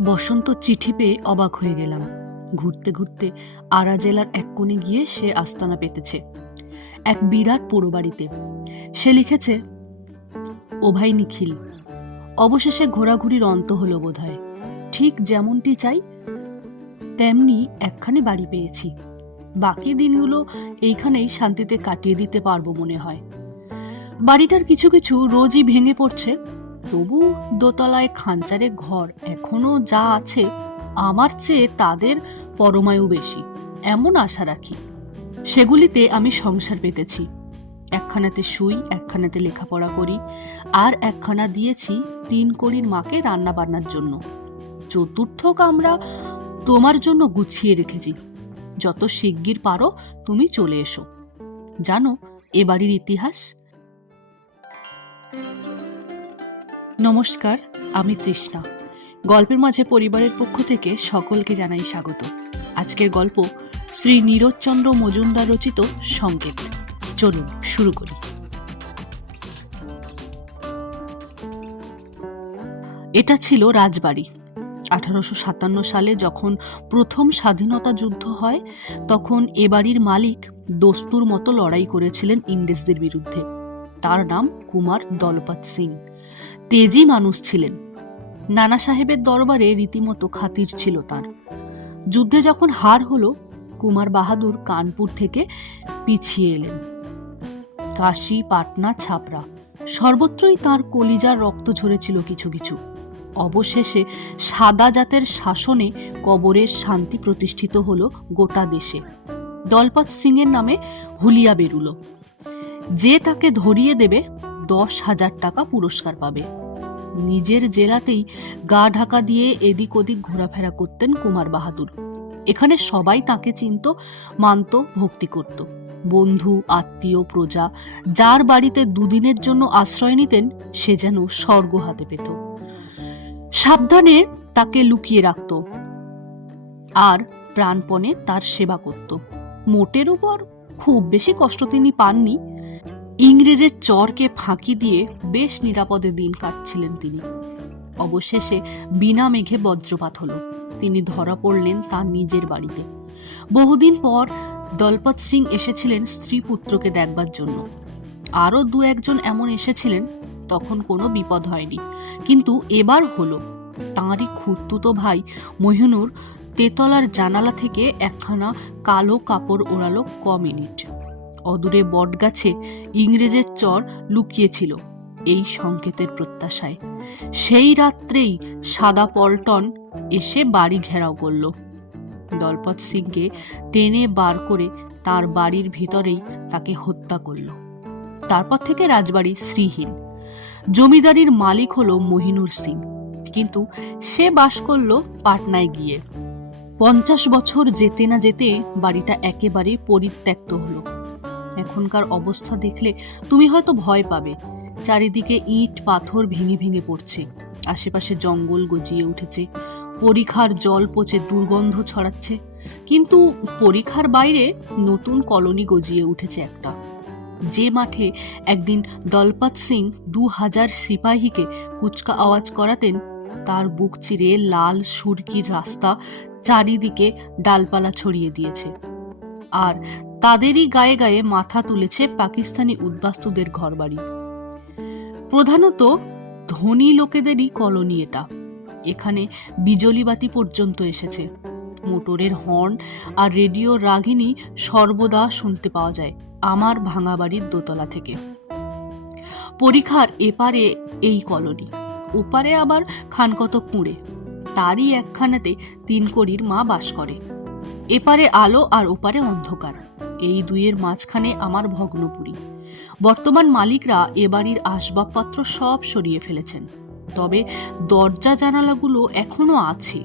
বসন্ত চিঠি পেয়ে অবাক হয়ে গেলাম। ঘুরতে ঘুরতে আরা জেলার এক কোণে গিয়ে সে আস্তানা পেতেছে, এক বিরাট পোড়ো বাড়িতে। সে লিখেছে, ও ভাই নিখিল, অবশেষে ঘোরাঘুরির অন্ত হলো বোধহয়। ঠিক যেমনটি চাই তেমনি একখানি বাড়ি পেয়েছি। বাকি দিনগুলো এইখানেই শান্তিতে কাটিয়ে দিতে পারবো মনে হয়। বাড়িটার কিছু কিছু রোজই ভেঙে পড়ছে, তবু দোতলায় খাঞ্চারে ঘর এখনো যা আছে, আমার চেয়ে তাদের পরমায়ু বেশি এমন আশা রাখি। সেগুলিতে আমি সংসার পেতেছি। একখানাতে শুই, একখানাতে লেখাপড়া করি, আর একখানা দিয়েছি 3 কড়ির মাকে রান্না বান্নার জন্য। চতুর্থ কামরা তোমার জন্য গুছিয়ে রেখেছি। যত শিগগির পারো তুমি চলে এসো। জানো এ বাড়ির ইতিহাস? নমস্কার, আমি তৃষ্ণা। গল্পের মাঝে পরিবারের পক্ষ থেকে সকলকে জানাই স্বাগত। আজকের গল্প শ্রী নীরজচন্দ্র মজুমদার রচিত সংকেত। চলুন শুরু করি। এটা ছিল রাজবাড়ি। 1857 সালে যখন প্রথম স্বাধীনতা যুদ্ধ হয়, তখন এ বাড়ির মালিক দস্তুর মতো লড়াই করেছিলেন ইংরেজদের বিরুদ্ধে। তার নাম কুমার দলপত সিং। তেজি মানুষ ছিলেন। নানা সাহেবের দরবারে রীতিমতো খাতির ছিল তার। যুদ্ধে যখন হার হলো, কুমার বাহাদুর কানপুর থেকে পিছিয়ে এলেন। কাশী, পাটনা, ছাপরা সর্বত্রই তার কলিজার রক্ত ঝরেছিল কিছু কিছু। অবশেষে সাদা জাতের শাসনে কবরের শান্তি প্রতিষ্ঠিত হলো গোটা দেশে। দলপত সিং এর নামে হুলিয়া বেরুলো। যে তাকে ধরিয়ে দেবে 10,000 টাকা পুরস্কার পাবে। নিজের জেলাতেই গা ঢাকা দিয়ে এদিক ওদিক ঘোরাফেরা করতেন কুমার বাহাদুর। এখানে সবাই তাকে চিনত, মানত, ভক্তি করত। বন্ধু, আত্মীয়, প্রজা যার বাড়িতে দুদিনের জন্য আশ্রয় নিতেন, সে যেন স্বর্গ হাতে পেত। সাবধানে তাকে লুকিয়ে রাখত আর প্রাণপণে তার সেবা করত। মোটের উপর খুব বেশি কষ্ট তিনি পাননি। ইংরেজের চরকে ফাঁকি দিয়ে বেশ নিরাপদে দিন কাটছিলেন তিনি। অবশেষে বিনা মেঘে বজ্রপাত হলো। তিনি ধরা পড়লেন তার নিজের বাড়িতে। বহুদিন পর দলপত সিং এসেছিলেন স্ত্রী পুত্রকে দেখবার জন্য। আরও 2-1 এমন এসেছিলেন। তখন কোনো বিপদ হয়নি, কিন্তু এবার হলো। তাঁরই খুড়তুতো ভাই মহিনুর তেতলার জানালা থেকে একখানা কালো কাপড় ওড়ালো মিনিট। অদূরে বটগাছে ইংরেজের চর লুকিয়েছিল এই সংকেতের প্রত্যাশায়। সেই রাত্রেই সাদা পল্টন এসে বাড়ি ঘেরাও করল। দলপত সিংকে টেনে বার করে তার বাড়ির ভিতরেই তাকে হত্যা করল। তারপর থেকে রাজবাড়ি শ্রীহীন। জমিদারির মালিক হলো মহিনুর সিং, কিন্তু সে বাস করল পাটনায় গিয়ে। 50 বছর যেতে না যেতে বাড়িটা একেবারে পরিত্যক্ত হলো। এখনকার অবস্থা দেখলে তুমি হয়তো ভয় পাবে। চারিদিকে ইট পাথর ভেঙে ভেঙে পড়ছে। আশেপাশে জঙ্গল গজিয়ে উঠেছে। পরিখার জল পচে দুর্গন্ধ ছড়াচ্ছে। কিন্তু পরিখার বাইরে নতুন কলোনি গজিয়ে উঠেছে একটা। যে মাঠে একদিন দলপত সিং 2000 সিপাহীকে কুচকা আওয়াজ করাতেন, তার বুক চিরে লাল সুরকির রাস্তা চারিদিকে ডালপালা ছড়িয়ে দিয়েছে। আর তাদেরই গায়ে গায়ে মাথা তুলেছে পাকিস্তানি উদ্বাস্তুদের ঘরবাড়ি। প্রধানত ধনী লোকেদেরই কলোনি এটা। এখানে বিজলিবাতি পর্যন্ত এসেছে। মোটরের হর্ন আর রেডিও রাগিনী সর্বদা শুনতে পাওয়া যায় আমার ভাঙা বাড়ির দোতলা থেকে। পরিখার এপারে এই কলোনি, ওপারে আবার খানকত কুঁড়ে। তারই একখানাতে 3 কড়ির মা বাস করে। এপারে আলো আর ওপারে অন্ধকার। এই দুইয়ের মাঝখানে আমার ভগ্নপুরী। বর্তমান মালিকরা এ বাড়ির আসবাবপত্র সব সরিয়ে ফেলেছেন, তবে দরজা জানালাগুলো এখনো আছে।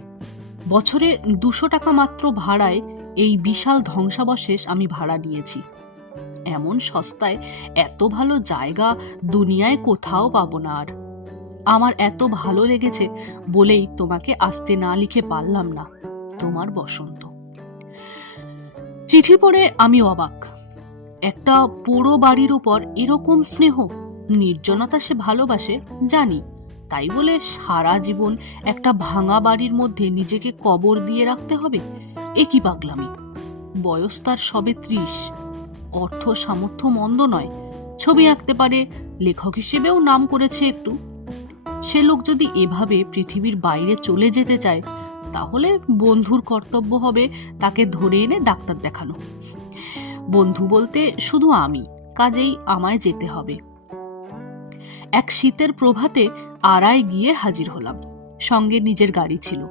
বছরে 200 টাকা মাত্র ভাড়ায় এই বিশাল ধ্বংসাবশেষ আমি ভাড়া নিয়েছি। এমন সস্তায় এত ভালো জায়গা দুনিয়ায় কোথাও পাবো না আর। আমার এত ভালো লেগেছে বলেই তোমাকে আসতে না লিখে পারলাম না। তোমার বসন্ত। চিঠি পড়ে আমি অবাক। একটা পোড়ো বাড়ির উপর এরকম স্নেহ, নির্জনতা সে ভালোবাসে জানি, তাই বলে সারা জীবন একটা ভাঙা বাড়ির মধ্যে নিজেকে কবর দিয়ে রাখতে হবে? এ কি পাগলামি! বয়স তার সবে 30, অর্থ সামর্থ্য মন্দ নয়, ছবি আঁকতে পারে, লেখক হিসেবেও নাম করেছে একটু। সে লোক যদি এভাবে পৃথিবীর বাইরে চলে যেতে চায়, তাহলে বন্ধুর কর্তব্য হবে তাকে ধরে এনে ডাক্তার দেখানো। বন্ধু বলতে শুধু আমি, কাজেই আমায় যেতে হবে। এক শীতের প্রভাতে আড়ায় গিয়ে হাজির হলাম। সঙ্গে নিজের গাড়ি ছিল।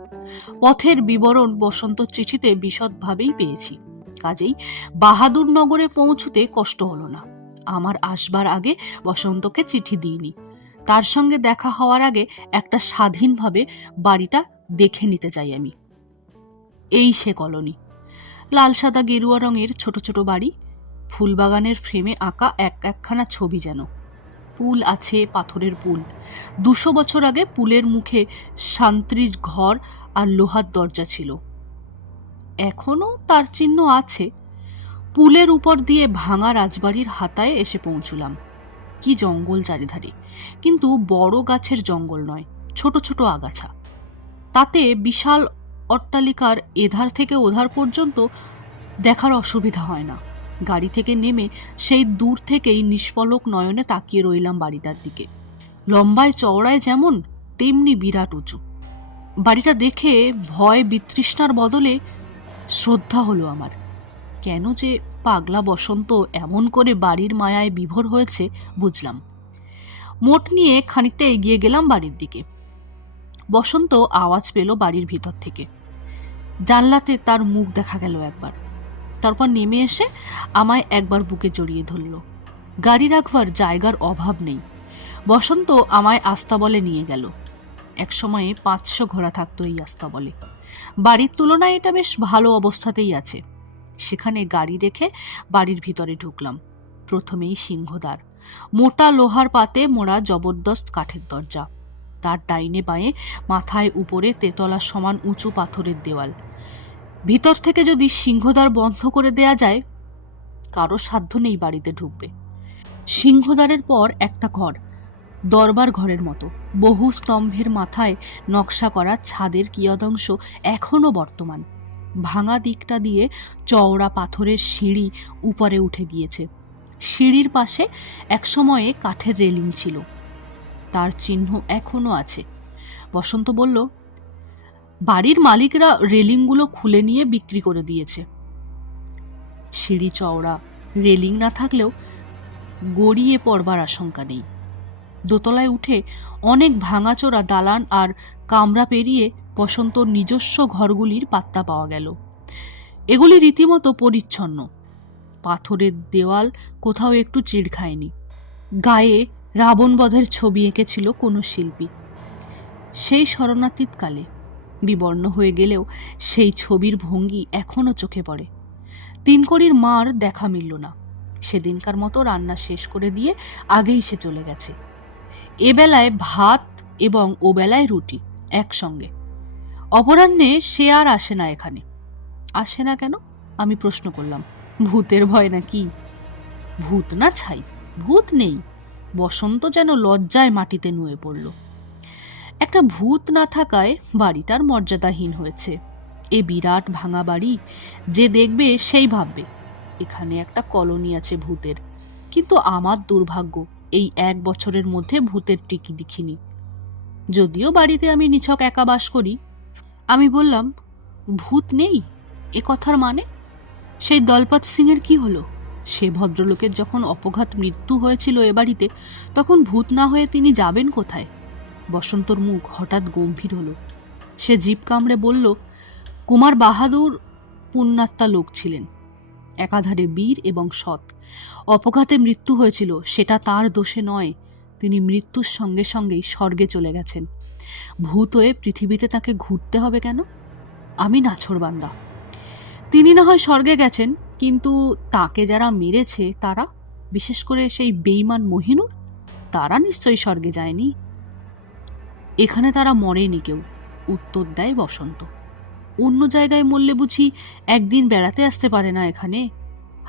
পথের বিবরণ বসন্ত চিঠিতে বিশদভাবেই পেয়েছি, কাজেই বাহাদুরনগরে পৌঁছতে কষ্ট হলো না। আমার আসবার আগে বসন্তকে চিঠি দিইনি। তার সঙ্গে দেখা হওয়ার আগে একটা স্বাধীনভাবে বাড়িটা দেখে নিতে চাই আমি। এই সে কলোনি। লাল সাদা গেরুয়া রঙের ছোট ছোট বাড়ি, ফুলবাগানের ফ্রেমে আঁকা একখানা ছবি যেন। পুল আছে, পাথরের পুল। 200 বছর আগে পুলের মুখে শান্তির ঘর আর লোহার দরজা ছিল। এখনো তার চিহ্ন আছে। পুলের উপর দিয়ে ভাঙা রাজবাড়ির হাতায় এসে পৌঁছলাম। কি জঙ্গল চারিধারে, কিন্তু বড় গাছের জঙ্গল নয়, ছোট ছোট আগাছা। তাতে বিশাল অট্টালিকার এধার থেকে ওধার পর্যন্ত দেখার অসুবিধা হয় না। গাড়ি থেকে নেমে সেই দূর থেকেই নিষ্পলক নয়নে তাকিয়ে রইলাম বাড়িটার দিকে। লম্বায় চওড়ায় যেমন, তেমনি বিরাট উঁচু। বাড়িটা দেখে ভয় বিতৃষ্ণার বদলে শ্রদ্ধা হলো আমার। কেন যে পাগলা বসন্ত এমন করে বাড়ির মায়ায় বিভোর হয়েছে বুঝলাম। মোট নিয়ে খানিকটা এগিয়ে গেলাম বাড়ির দিকে। বসন্ত আওয়াজ পেল বাড়ির ভিতর থেকে। জানলাতে তার মুখ দেখা গেল একবার। তারপর নেমে এসে আমায় একবার বুকে জড়িয়ে ধরল। গাড়ি রাখবার জায়গার অভাব নেই। বসন্ত আমায় আস্তাবলে নিয়ে গেল। একসময়ে 500 ঘোড়া থাকতো এই আস্তাবলে। বাড়ির তুলনায় এটা বেশ ভালো অবস্থাতেই আছে। সেখানে গাড়ি রেখে বাড়ির ভিতরে ঢুকলাম। প্রথমেই সিংহদ্বার, মোটা লোহার পাতে মোড়া জবরদস্ত কাঠের দরজা। তার ডাইনে বাঁয়ে মাথায় উপরে তেতলা সমান উঁচু পাথরের দেওয়াল। ভিতর থেকে যদি সিংহদ্বার বন্ধ করে দেয়া যায়, কারো সাধ্য নেই বাড়িতে ঢুকবে। সিংহদ্বারের পর একটা ঘর, দরবার ঘরের মতো। বহু স্তম্ভের মাথায় নকশা করা ছাদের কিয়দংশ এখনো বর্তমান। ভাঙা দিকটা দিয়ে চওড়া পাথরের সিঁড়ি উপরে উঠে গিয়েছে। সিঁড়ির পাশে একসময়ে কাঠের রেলিং ছিল, তার চিহ্ন এখনো আছে। বসন্ত বলল, বাড়ির মালিকরা রেলিংগুলো খুলে নিয়ে বিক্রি করে দিয়েছে। সিঁড়ি চওড়া, রেলিং না থাকলেও গড়িয়ে পড়বার আশঙ্কা নেই। দোতলায় উঠে অনেক ভাঙাচোরা দালান আর কামরা পেরিয়ে বসন্তর নিজস্ব ঘরগুলির পাত্তা পাওয়া গেল। এগুলি রীতিমতো পরিচ্ছন্ন। পাথরের দেওয়াল কোথাও একটু চিড় খায়নি। গায়ে রাবণবধের ছবি এঁকেছিল কোনো শিল্পী। সেই শরণাতীতকালে, বিবর্ণ হয়ে গেলেও সেই ছবির ভঙ্গি এখনো চোখে পড়ে। 3 কড়ির মার দেখা মিলল না। সেদিনকার মতো রান্না শেষ করে দিয়ে আগেই সে চলে গেছে। এবেলায় ভাত এবং ও বেলায় রুটি একসঙ্গে। অপরাহ্নে সে আর আসে না এখানে। আসে না কেন আমি প্রশ্ন করলাম। ভূতের ভয় না কি? ভূত না ছাই, ভূত নেই। বসন্ত যেন লজ্জায় মাটিতে নুয়ে পড়ল। একটা ভূত না থাকায় বাড়িটার মর্যাদাহীন হয়েছে। এ বিরাট ভাঙা বাড়ি যে দেখবে সেই ভাববে এখানে একটা কলোনি আছে ভূতের। কিন্তু আমার দুর্ভাগ্য, এই 1 বছরের মধ্যে ভূতের টিকি দেখিনি। যদিও বাড়িতে আমি নিছক একা বাস করি। আমি বললাম, ভূত নেই এ কথার মানে? সেই দলপত সিংয়ের কি হলো? সে ভদ্রলোকের যখন অপঘাত মৃত্যু হয়েছিল এ বাড়িতে, তখন ভূত না হয়ে তিনি যাবেন কোথায়? বসন্তর মুখ হঠাৎ গম্ভীর হলো। সে জিভ কামড়ে বলল, কুমার বাহাদুর পুণ্যাত্মা লোক ছিলেন, একাধারে বীর এবং সৎ। অপঘাতে মৃত্যু হয়েছিল, সেটা তার দোষে নয়। তিনি মৃত্যুর সঙ্গে সঙ্গেই স্বর্গে চলে গেছেন। ভূত হয়ে পৃথিবীতে তাকে ঘুরতে হবে কেন? আমি নাছোড়বান্দা। তিনি না হয় স্বর্গে গেছেন, কিন্তু তাকে যারা মেরেছে তারা, বিশেষ করে সেই বেঈমান মহিনুর, তারা নিশ্চয়ই স্বর্গে যায়নি। এখানে তারা মরেনি কেউ, উত্তর দেয় বসন্ত। অন্য জায়গায় মরলে বুঝি একদিন বেড়াতে আসতে পারে না এখানে?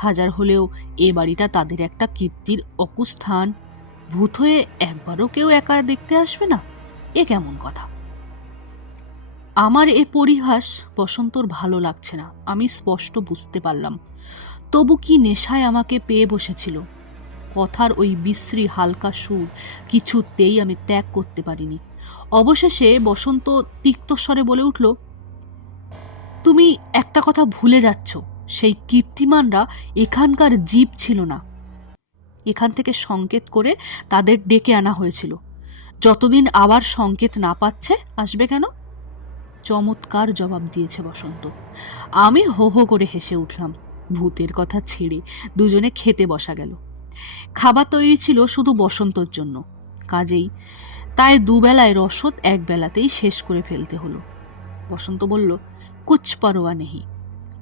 হাজার হলেও এ বাড়িটা তাদের একটা কীর্তির অকুস্থান। ভূত হয়ে একবারও কেউ একা দেখতে আসবে না। এ কেমন কথা? আমার এ পরিহাস বসন্তর ভালো লাগছে না, আমি স্পষ্ট বুঝতে পারলাম। তবু কি নেশায় আমাকে পেয়ে বসেছিল। কথার ওই বিশ্রী হালকা সুর কিছুতেই আমি ত্যাগ করতে পারিনি। অবশেষে বসন্ত তিক্তস্বরে বলে উঠল, তুমি একটা কথা ভুলে যাচ্ছ, সেই কীর্তিমানরা এখানকার জীব ছিল না। এখান থেকে সংকেত করে তাদের ডেকে আনা হয়েছিল। যতদিন আবার সংকেত না পাচ্ছে আসবে কেন? চমৎকার জবাব দিয়েছে বসন্ত। আমি হো হো করে হেসে উঠলাম। ভূতের কথা ছেড়ে দুজনে খেতে বসা গেল। খাবার তৈরি ছিল শুধু বসন্তর জন্য, কাজেই তাই দুবেলায় রসদ এক বেলাতেই শেষ করে ফেলতে হলো। বসন্ত বলল, কুছ পরোয়া নেই,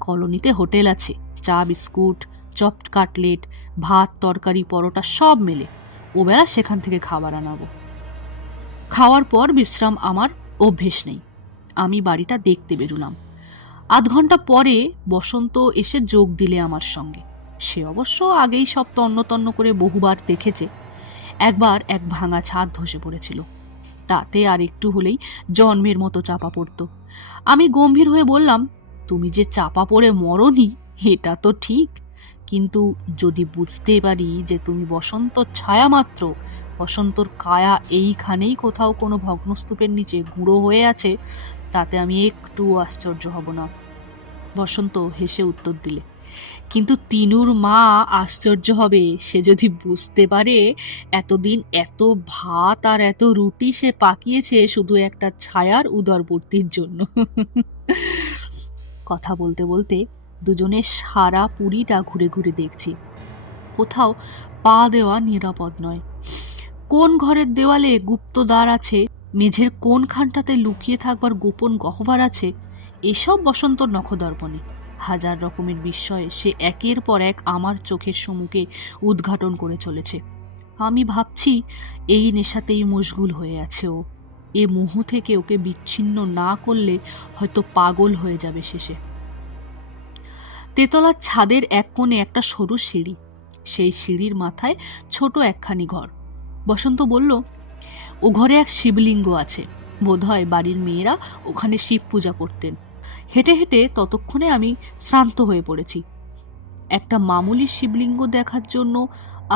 কলোনিতে হোটেল আছে, চা বিস্কুট চপড কাটলেট ভাত তরকারি পরোটা সব মেলে, ওবেলা সেখান থেকে খাবার আনাবো। খাওয়ার পর বিশ্রাম আমার অভ্যেস নেই, আমি বাড়িটা দেখতে বেরুলাম। আধ ঘন্টা পরে বসন্ত এসে যোগ দিলে আমার সঙ্গে। সে অবশ্য আগেই সব তন্ন তন্ন করে বহুবার দেখেছে। একবার এক ভাঙা ছাদ ধসে পড়েছিল, তাতে আর একটু হলেই জন্মের মতো চাপা পড়ত। আমি গম্ভীর হয়ে বললাম, তুমি যে চাপা পড়ে মরনি এটা তো ঠিক, কিন্তু যদি বুঝতে পারি যে তুমি বসন্তর ছায়া মাত্র, বসন্তর কায়া এইখানেই কোথাও কোনো ভগ্নস্তূপের নিচে গুঁড়ো হয়ে আছে, তাতে আমি একটু আশ্চর্য হব না। বসন্ত হেসে উত্তর দিলে, কিন্তু তিনুর মা আশ্চর্য হবে সে যদি বুঝতে পারে এতদিন এত ভাত আর এত রুটি সে পাকিয়েছে শুধু একটা ছায়ার উদরপূর্তির জন্য। কথা বলতে বলতে দুজনে সারা পুরীটা ঘুরে ঘুরে দেখছি। কোথাও পা দেওয়া নিরাপদ নয়। কোন ঘরের দেওয়ালে গুপ্তদ্বার আছে, মেঝের কোনখানটাতে লুকিয়ে থাকবার গোপন গহ্বর আছে, এসব বসন্তর নখদর্পণে। হাজার রকমের বিস্ময়ে সে একের পর এক আমার চোখের সম্মুখে উদ্ঘাটন করে চলেছে। আমি ভাবছি এই নেশাতেই মশগুল হয়ে আছে ও। এ মোহ থেকে ওকে বিচ্ছিন্ন না করলে হয়তো পাগল হয়ে যাবে শেষে। তেতলার ছাদের এক কোণে একটা সরু সিঁড়ি, সেই সিঁড়ির মাথায় ছোট একখানি ঘর। বসন্ত বলল, ও ঘরে এক শিবলিঙ্গ আছে, বোধহয় বাড়ির মেয়েরা ওখানে শিব পূজা করতেন। হেঁটে হেঁটে ততক্ষণে আমি শ্রান্ত হয়ে পড়েছি। একটা মামুলি শিবলিঙ্গ দেখার জন্য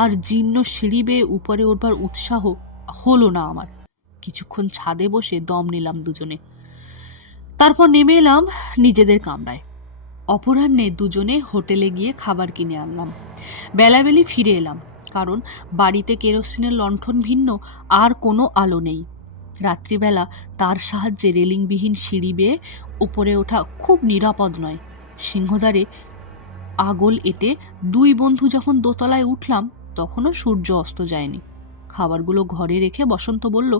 আর জীর্ণ সিঁড়ি বেয়ে উপরে ওঠবার উৎসাহ হলো না আমার। কিছুক্ষণ ছাদে বসে দম নিলাম দুজনে, তারপর নেমে এলাম নিজেদের কামরায়। অপরাহ্নে দুজনে হোটেলে গিয়ে খাবার কিনে আনলাম। বেলাবেলি ফিরে এলাম, কারণ বাড়িতে কেরোসিনের লণ্ঠন ভিন্ন আর কোনো আলো নেই। রাত্রিবেলা তার সাহায্যে রেলিংবিহীন সিঁড়ি বেয়ে উপরে ওঠা খুব নিরাপদ নয়। সিংহদ্বারে আগল এঁটে দুই বন্ধু যখন দোতলায় উঠলাম তখনও সূর্য অস্ত যায়নি। খাবারগুলো ঘরে রেখে বসন্ত বলল,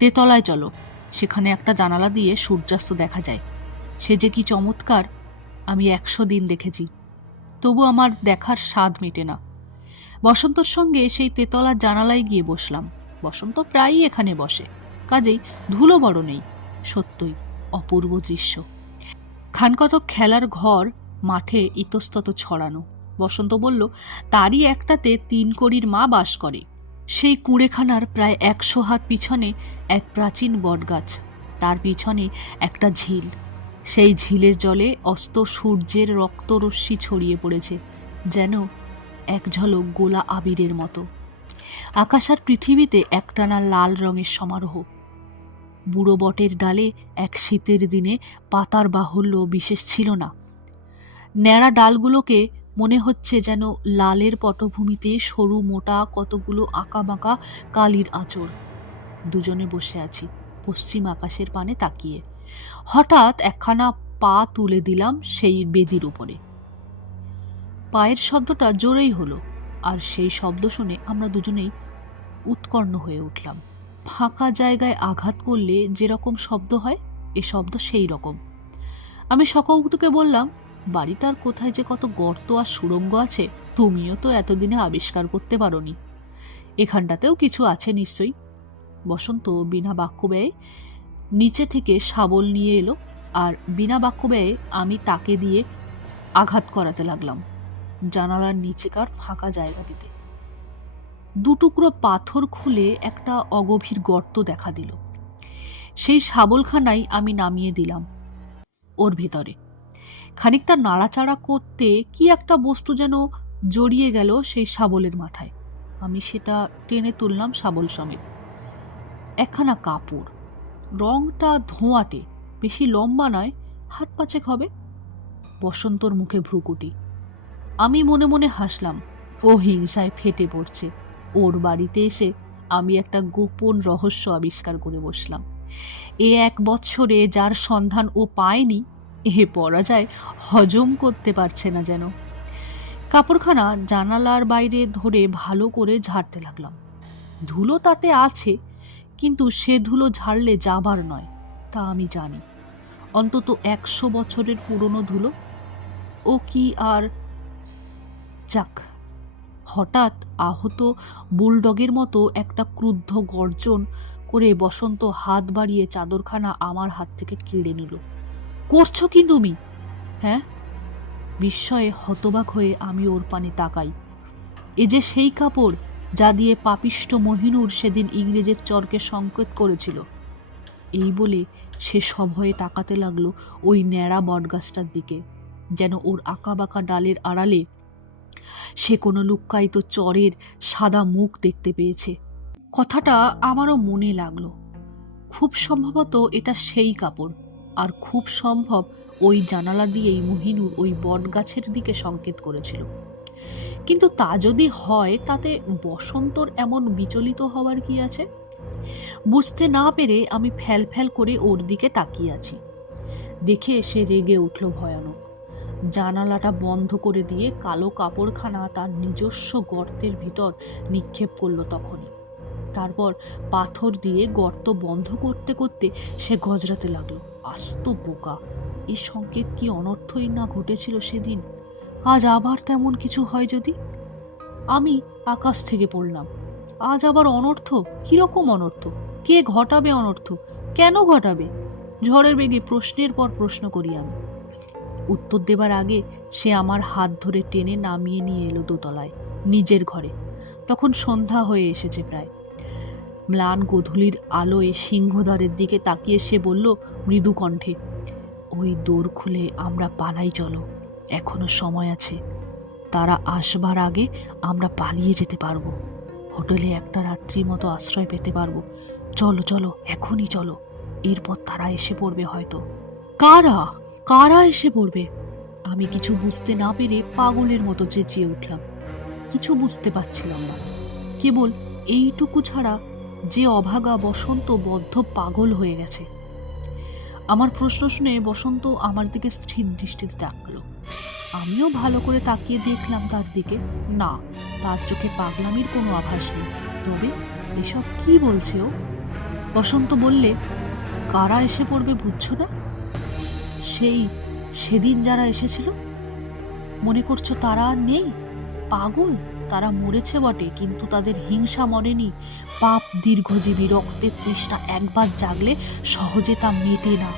তেতলায় চলো, সেখানে একটা জানালা দিয়ে সূর্যাস্ত দেখা যায়। সে যে কি চমৎকার, আমি 100 দিন দেখেছি, তবু আমার দেখার স্বাদ মেটে না। বসন্তর সঙ্গে সেই তেতলার জানালায় গিয়ে বসলাম। বসন্ত প্রায়ই এখানে বসে, কাজেই ধুলো বড় নেই। সত্যই অপূর্ব দৃশ্য। খানকতক খেলার ঘর মাঠে ইতস্তত ছড়ানো। বসন্ত বলল, তারই একটাতে 3 কড়ির মা বাস করে। সেই কুঁড়েখানার প্রায় 100 হাত পিছনে এক প্রাচীন বটগাছ, তার পিছনে একটা ঝিল। সেই ঝিলের জলে অস্ত সূর্যের রক্তরশ্মি ছড়িয়ে পড়েছে, যেন এক ঝলক গোলা আবিরের মতো। আকাশ আর পৃথিবীতে একটানা লাল রঙের সমারোহ। বুড়ো বটের ডালে এক শীতের দিনে পাতার বাহুল্য বিশেষ ছিল না। ন্যাড়া ডালগুলোকে মনে হচ্ছে যেন লালের পটভূমিতে সরু মোটা কতগুলো আঁকাবাঁকা কালির আঁচড়। দুজনে বসে আছি পশ্চিম আকাশের পানে তাকিয়ে। হঠাৎ একখানা পা তুলে দিলাম সেই বেদির উপরে। পায়ের শব্দটা জোরেই হলো, আর সেই শব্দ শুনে আমরা দুজনেই উৎকর্ণ হয়ে উঠলাম। ফাঁকা জায়গায় আঘাত করলে যেরকম শব্দ হয়, এ শব্দ সেই রকম। আমি শকৌতুকে বললাম, বাড়িটার কোথায় যে কত গর্ত আর সুড়ঙ্গ আছে তুমিও তো এতদিনে আবিষ্কার করতে পারোনি। এখানটাতেও কিছু আছে নিশ্চয়ই। বসন্ত বিনা বাক্য ব্যয়ে নিচে থেকে শাবল নিয়ে এলো, আর বিনা বাক্য ব্যয়ে আমি তাকে দিয়ে আঘাত করাতে লাগলাম জানালার নিচেকার ফাঁকা জায়গাটিতে। 2 টুকরো পাথর খুলে একটা অগভীর গর্ত দেখা দিল। সেই শাবলখানাই আমি নামিয়ে দিলাম ওর ভেতরে। খানিকটা নাড়াচাড়া করতে কি একটা বস্তু যেন জড়িয়ে গেল সেই শাবলের মাথায়। আমি সেটা টেনে তুললাম শাবল সমেত। একখানা কাপড়, রংটা ধোঁয়াটে, বেশি লম্বা নয়, হাত পাঁচেক হবে। বসন্তর মুখে ভ্রুকুটি। আমি মনে মনে হাসলাম। ও হিংসায় ফেটে পড়ছে। ওর বাড়িতে এসে আমি একটা গোপন রহস্য আবিষ্কার করে বসলাম। এ 1 বৎসরে যার সন্ধান ও পায়নি, এ পরাজয় হজম করতে পারছে না যেন। কাপড়খানা জানালার বাইরে ধরে ভালো করে ঝাড়তে লাগলাম। ধুলো তাতে আছে, কিন্তু সে ধুলো ঝাড়লে যাবার নয়, তা আমি জানি। অন্তত 100 বছরের পুরনো ধুলো। ও কি আর যাক। হঠাৎ আহত বুলডগের মতো একটা ক্রুদ্ধ গর্জন করে বসন্ত হাত বাড়িয়ে চাদরখানা আমার হাত থেকে কেড়ে নিল। করছো কি তুমি? হ্যাঁ? বিস্ময়ে হতবাক হয়ে আমি ওর পানে তাকাই। এ যে সেই কাপড় যা দিয়ে পাপিষ্ঠ মহিনুর সেদিন ইংরেজের চরকে সংকেত করেছিল। এই বলে সে সভয়ে তাকাতে লাগলো ওই ন্যাড়া বটগাছটার দিকে, যেন ওর আঁকাবাঁকা ডালের আড়ালে সে কোনো লুক্কায়িত চরের সাদা মুখ দেখতে পেয়েছে। কথাটা আমারও মনে লাগলো। খুব সম্ভবত এটা সেই কাপড়, আর খুব সম্ভব ওই জানালা দিয়েই মহিনুর ওই বটগাছের দিকে সংকেত করেছিল। কিন্তু তা যদি হয়, তাতে বসন্তর এমন বিচলিত হওয়ার কি আছে? বুঝতে না পেরে আমি ফ্যাল ফ্যাল করে ওর দিকে তাকিয়ে আছি। দেখে সে রেগে উঠল ভয়ানক। জানালাটা বন্ধ করে দিয়ে কালো কাপড়খানা তার নিজস্ব গর্তের ভিতর নিক্ষেপ করলো তখনই। তারপর পাথর দিয়ে গর্ত বন্ধ করতে করতে সে গজরাতে লাগলো। আস্ত বোকা! এই সংকেত কি অনর্থই না ঘটেছিল সেদিন? আজ আবার তেমন কিছু হয় যদি? আমি আকাশ থেকে পড়লাম। আজ আবার অনর্থ? কিরকম অনর্থ? কে ঘটাবে অনর্থ? কেন ঘটাবে? ঝড়ের বেগে প্রশ্নের পর প্রশ্ন করি আমি। উত্তর দেবার আগে সে আমার হাত ধরে টেনে নামিয়ে নিয়ে এলো দোতলায়, নিজের ঘরে। তখন সন্ধ্যা হয়ে এসেছে প্রায়। ম্লান গোধূলির আলোয় সিংহদ্বারের দিকে তাকিয়ে সে বলল মৃদু কণ্ঠে, ওই দোর খুলে আমরা পালাই, চলো, এখনো সময় আছে। তারা আসবার আগে আমরা পালিয়ে যেতে পারবো। হোটেলে একটা রাত্রির মতো আশ্রয় পেতে পারবো। চলো চলো, এখনই চলো। এরপর তারা এসে পড়বে হয়তো। কারা? কারা এসে পড়বে? আমি কিছু বুঝতে না পেরে পাগলের মতো চেঁচিয়ে উঠলাম। কিছু বুঝতে পারছিলাম না। কেবল এইটুকু ছাড়া যে অভাগা বসন্ত বদ্ধ পাগল হয়ে গেছে। আমার প্রশ্ন শুনে বসন্ত আমার দিকে স্থির দৃষ্টিতে তাকালো। আমিও ভালো করে তাকিয়ে দেখলাম তার দিকে। না, তার চোখে পাগলামির কোনো আভাস নেই। তবে এসব কি বলছে ও? বসন্ত বললে, কারা এসে পড়বে বুঝছো না? সেদিন যারা এসেছিল। মনে করছো তারা আর নেই? পাগল! তারা মরেছে বটে, কিন্তু তাদের হিংসা মরেনি। পাপ দীর্ঘজীবী, রক্তের তৃষ্ণা একবার জাগলে সহজে তা মেটে না।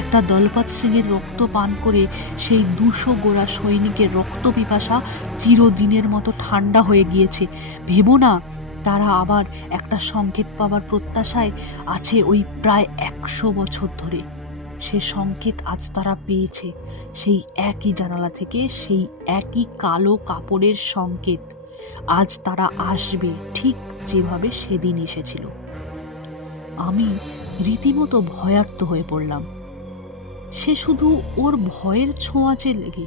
একটা দলপত সিংয়ের রক্ত পান করে সেই 200 গোড়া সৈনিকের রক্ত পিপাসা চিরদিনের মতো ঠান্ডা হয়ে গিয়েছে। ভেবো না, তারা আবার একটা সংকেত পাবার প্রত্যাশায় আছে ওই প্রায় 100 বছর ধরে। সে সংকেত আজ তারা পেয়েছে, সেই একই জানালা থেকে, সেই একই কালো কাপড়ের সংকেত। আজ তারা আসবে ঠিক যেভাবে সেদিন এসেছিল। আমি রীতিমতো ভয়ার্ত হয়ে পড়লাম। সে শুধু ওর ভয়ের ছোঁয়াচে লেগে।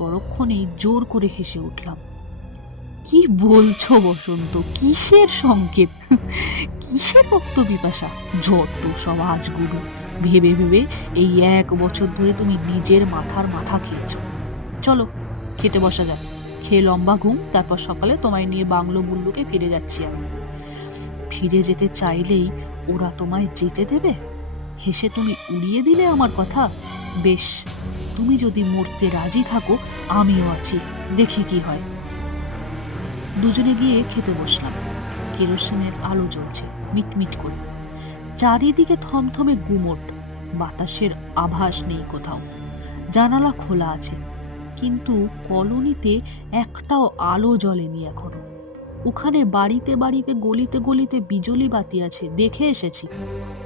পরক্ষণেই জোর করে হেসে উঠলাম। কি বলছো বসন্ত? কিসের সংকেত? কিসের রক্ত পিপাসা? যত সব আজগুবি। ভেবে ভেবে এই 1 বছর ধরে তুমি নিজের মাথার মাথা খেয়েছ। চলো, খেতে বসা যাক। খেয়ে লম্বা ঘুম, তারপর সকালে তোমায় নিয়ে বাংলো বুল্লুকে ফিরে যাচ্ছি আমি। ফিরে যেতে চাইলেই ওরা তোমায় যেতে দেবে? হেসে তুমি উড়িয়ে দিলে আমার কথা। বেশ, তুমি যদি মরতে রাজি থাকো, আমিও আছি, দেখি কি হয়। দুজনে গিয়ে খেতে বসলাম। কেরোসিনের আলো জ্বলছে মিটমিট করে। চারিদিকে থমথমে গুমট, বাতাসের আভাস নেই কোথাও। জানালা খোলা আছে, কিন্তু কলোনিতে একটাও আলো জ্বলেনি এখনো। ওখানে বাড়িতে বাড়িতে গলিতে গলিতে বিজলি বাতি আছে, দেখে এসেছি।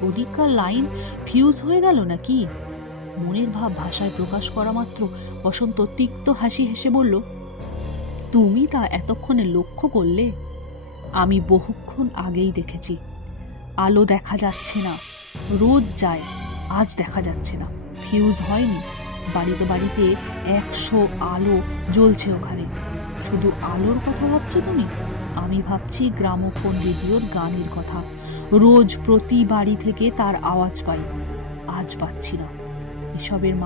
ওদিককার লাইন ফিউজ হয়ে গেল নাকি? মনের ভাব ভাষায় প্রকাশ করা মাত্র বসন্ত তিক্ত হাসি হেসে বলল, তুমি তা এতক্ষণে লক্ষ্য করলে? আমি বহুক্ষণ আগেই দেখেছি। আলো দেখা যাচ্ছে না, রোদ যায়, আজ দেখা যাচ্ছে না। ফিউজ হয়নি, বাড়িতে বাড়িতে 100 আলো জ্বলছে ওখানে। শুধু আলোর কথা ভাবছো তুমি? আমি ভাবছি গ্রামোফোন রেডিওর গানের কথা। রোজ প্রতি বাড়ি থেকে তার আওয়াজ পাই, আজ পাচ্ছি না। এসবের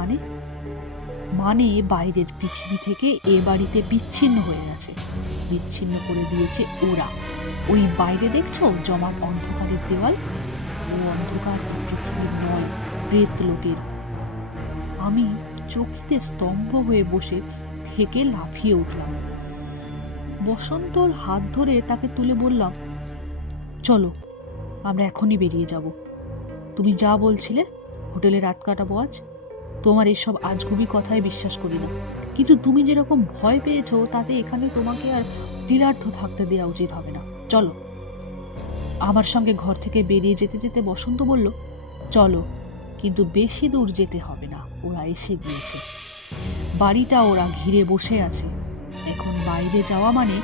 মানে বাইরের পৃথিবী থেকে এ বাড়িতে বিচ্ছিন্ন হয়ে গেছে, বিচ্ছিন্ন করে দিয়েছে ওরা। ওই বাইরে দেখছো জমাট অন্ধকারের দেওয়াল? ও অন্ধকার পৃথিবীর নয়, প্রেত লোকের। আমি চকিতে স্তম্ভ হয়ে বসে থেকে লাফিয়ে উঠলাম। বসন্তর হাত ধরে তাকে তুলে বললাম, চলো আমরা এখনই বেরিয়ে যাব। তুমি যা বলছিলে হোটেলে রাত কাটাবো আজ, তোমার এসব আজগুবি কথায় বিশ্বাস করি না, কিন্তু তুমি যেরকম ভয় পেয়েছো তাতে এখানে তোমাকে আর তিলার্থ থাকতে দেওয়া উচিত হবে না। চলো। আমার সঙ্গে ঘর থেকে বেরিয়ে যেতে যেতে বসন্ত বলল, চলো, কিন্তু বেশি দূর যেতে হবে না, ওরা এসে গিয়েছে। বাড়িটা ওরা ঘিরে বসে আছে। এখন বাইরে যাওয়া মানে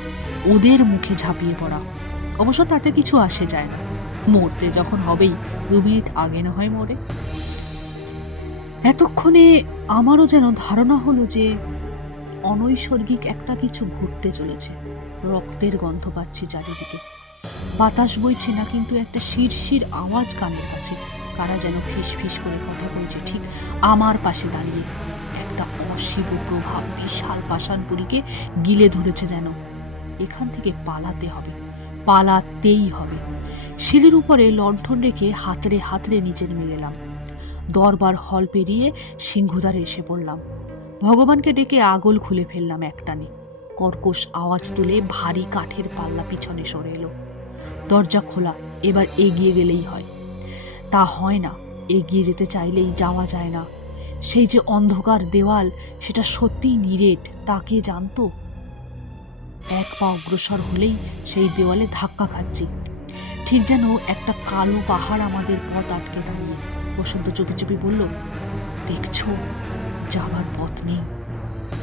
ওদের মুখে ঝাঁপিয়ে পড়া। অবশ্য তাতে কিছু আসে যায় না, মরতে যখন হবেই 2 মিনিট আগে না হয় মরে। এতক্ষণে আমারও যেন ধারণা হলো যে অনৈসর্গিক একটা কিছু ঘটতে চলেছে। রক্তের গন্ধ পাচ্ছি চারিদিকে, বাতাস বইছে না, কিন্তু একটা শিরশির আওয়াজ কানের কাছে। কারা যেন ফিস ফিস করে কথা বলছে ঠিক আমার পাশে দাঁড়িয়ে। একটা অশিব প্রভাব বিশাল পাষাণপুরীকে গিলে ধরেছে যেন। এখান থেকে পালাতে হবে, পালাতেই হবে। সিঁড়ির উপরে লণ্ঠন রেখে হাতড়ে হাতড়ে নিচে নেমে গেলাম। দরবার হল পেরিয়ে সিংহদ্বারে এসে পড়লাম। ভগবানকে ডেকে আগল খুলে ফেললাম একটানে। কর্কশ আওয়াজ তুলে ভারী কাঠের পাল্লা পিছনে সরে এলো। দরজা খোলা, এবার এগিয়ে গেলেই হয়। তা হয় না, এগিয়ে যেতে চাইলেই যাওয়া যায় না। সেই যে অন্ধকার দেওয়াল, সেটা সত্যিই নিরেট, তাকে জানতো। এক পা অগ্রসর হলেই সেই দেওয়ালে ধাক্কা খাচ্ছি, ঠিক যেন একটা কালো পাহাড় আমাদের পথ আটকে দাঁড়িয়ে। বসন্ত চুপি চুপি বলল, দেখছো, যাবার পথ নেই।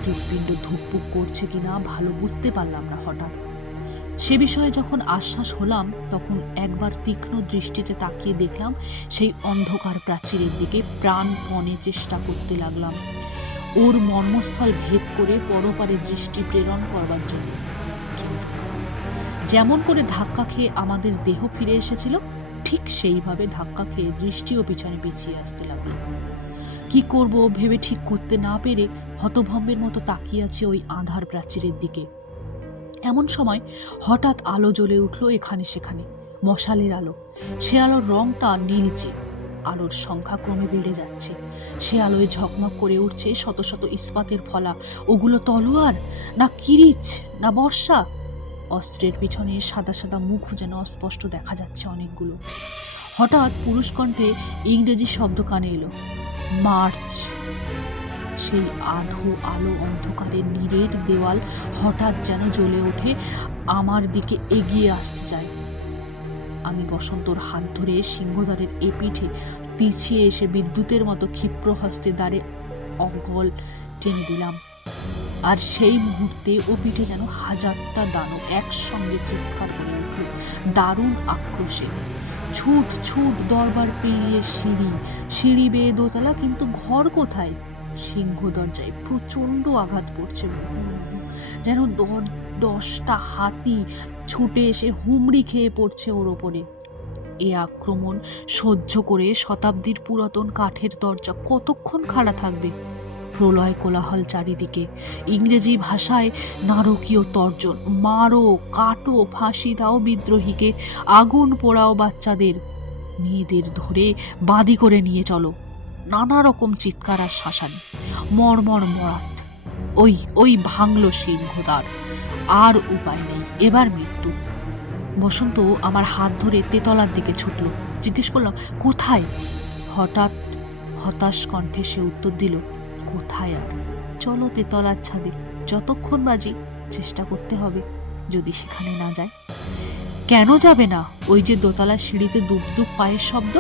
হৃৎপিণ্ড ধুকপুক করছে কিনা ভালো বুঝতে পারলাম না। হঠাৎ সে বিষয়ে যখন আশ্বাস হলাম, তখন একবার তীক্ষ্ণ দৃষ্টিতে তাকিয়ে দেখলাম সেই অন্ধকার প্রাচীরের দিকে। প্রাণপণে চেষ্টা করতে লাগলাম ওর মর্মস্থল ভেদ করে পরপারে দৃষ্টি প্রেরণ করবার জন্য। কিন্তু যেমন করে ধাক্কা খেয়ে আমাদের দেহ ফিরে এসেছিল, ঠিক সেইভাবে ধাক্কা খেয়ে দৃষ্টিও পিছনে পিছিয়ে আসতে লাগলো। কি করব ভেবে ঠিক করতে না পেরে হতভম্বের মতো তাকিয়ে আছে ওই আঁধার প্রাচীরের দিকে। এমন সময় হঠাৎ আলো জ্বলে উঠল এখানে সেখানে, মশালের আলো। সে আলোর রংটা নীলচে, আলোর সংখ্যা ক্রমে বেড়ে যাচ্ছে। সে আলোয় ঝকমক করে উঠছে শত শত ইস্পাতের ফলা। ওগুলো তলোয়ার না কিরিচ না বর্ষা? অস্ত্রের পিছনে সাদা সাদা মুখ যেন অস্পষ্ট দেখা যাচ্ছে অনেকগুলো। হঠাৎ পুরুষ কণ্ঠে ইংরেজি শব্দ কানে এলো, মার্চ। সেই আধো আলো অন্ধকারের নিরেট দেওয়াল হঠাৎ যেন জ্বলে ওঠে, আমার দিকে এগিয়ে আসতে চায়। আমি বসন্তর হাত ধরে সিংহদ্বারের এপিঠে পিছিয়ে এসে বিদ্যুতের মতো ক্ষিপ্র হস্তে দ্বারে অগল টেনে দিলাম। আর সেই মুহূর্তে ও পিঠে যেন হাজারটা দানব একসঙ্গে চিৎকার করে উঠল দারুণ আক্রোশে। ছুট ছুট দরবার পেরিয়ে সিঁড়ি বেয়ে দোতলা, কিন্তু ঘর কোথায়? সিংহ দরজায় প্রচন্ড আঘাত পড়ছে, যেন 10টা হাতি ছুটে এসে হুমড়ি খেয়ে পড়ছে ওর ওপরে। এ আক্রমণ সহ্য করে শতাব্দীর পুরাতন কাঠের দরজা কতক্ষণ খাড়া থাকবে? প্রলয় কোলাহল চারিদিকে, ইংরেজি ভাষায় নারকীয় তর্জন, মারো কাটো, ফাঁসি দাও বিদ্রোহীকে, আগুন পোড়াও বাচ্চাদের, মেয়েদের ধরে বাদী করে নিয়ে চলো। নানা রকম চিৎকার আর শাসানি, মর্মর মরাত। ওই ভাঙল সিংহদ্বার। আর উপায় নেই, এবার মৃত্যু। বসন্ত আমার হাত ধরে তেতলার দিকে ছুটল। জিজ্ঞেস করলাম, কোথায়? হঠাৎ হতাশ কণ্ঠে সে উত্তর দিল, কোথায় আর? চলো তেতলার ছাদে, যতক্ষণ বাজি চেষ্টা করতে হবে। যদি সেখানে না যায়। কেন যাবে না? ওই যে দোতলার সিঁড়িতে দুপ দুপ পায়ের শব্দ।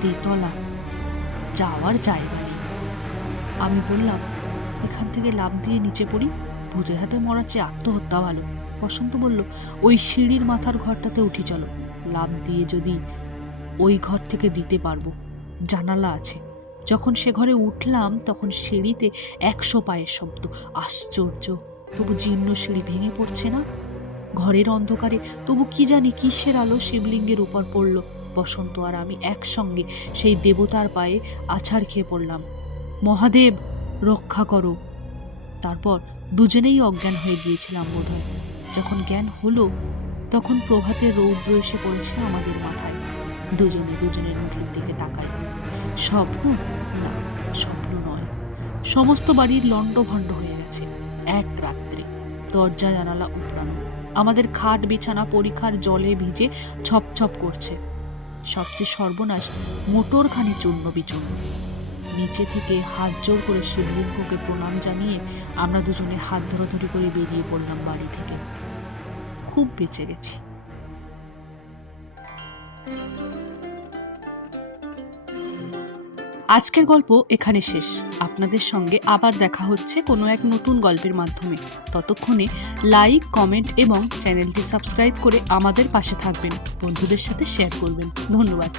তেতলা, যাওয়ার জায়গা নেই। আমি বললাম, এখান থেকে লাফ দিয়ে নিচে পড়ি, ভূতের হাতে মরার চেয়ে আত্মহত্যা ভালো। বসন্ত বলল, ওই সিঁড়ির মাথার ঘরটাতে উঠি চলো, লাফ দিয়ে যদি ওই ঘর থেকে দিতে পারবো, জানালা আছে। যখন সে ঘরে উঠলাম তখন সিঁড়িতে 100 পায়ের শব্দ। আশ্চর্য, তবু জীর্ণ সিঁড়ি ভেঙে পড়ছে না। ঘরের অন্ধকারে তবু কি জানি কিসের আলো শিবলিঙ্গের উপর পড়ল। বসন্ত আর আমি একসঙ্গে সেই দেবতার পায়ে আছাড় খেয়ে পড়লাম। মহাদেব, রক্ষা করো। তারপর দুজনেই অজ্ঞান হয়ে গিয়েছিলাম বোধহয়। যখন জ্ঞান হলো তখন প্রভাতের রৌদ্র এসে পড়েছে আমাদের মাথায়। দুজনে দুজনের মুখের দিকে তাকাই। স্বপ্ন? না, স্বপ্ন নয়। সমস্ত বাড়ির লণ্ডভণ্ড হয়ে গেছে এক রাত্রে। দরজা জানালা উপড়ানো, আমাদের খাট বিছানা পরিখার জলে ভিজে ছপছপ করছে। সবচেয়ে সর্বনাশ, মোটরখানি চূর্ণ বিচূর্ণ। নিচে থেকে হাত জোর করে শিবলিঙ্গকে প্রণাম জানিয়ে আমরা দুজনে হাত ধরাধরি করে বেরিয়ে পড়লাম বাড়ি থেকে। খুব বেঁচে গেছি। আজকের গল্প এখানে শেষ। আপনাদের সঙ্গে আবার দেখা হচ্ছে কোনো এক নতুন গল্পের মাধ্যমে। ততক্ষণে লাইক, কমেন্ট এবং চ্যানেলটি সাবস্ক্রাইব করে আমাদের পাশে থাকবেন, বন্ধুদের সাথে শেয়ার করবেন। ধন্যবাদ।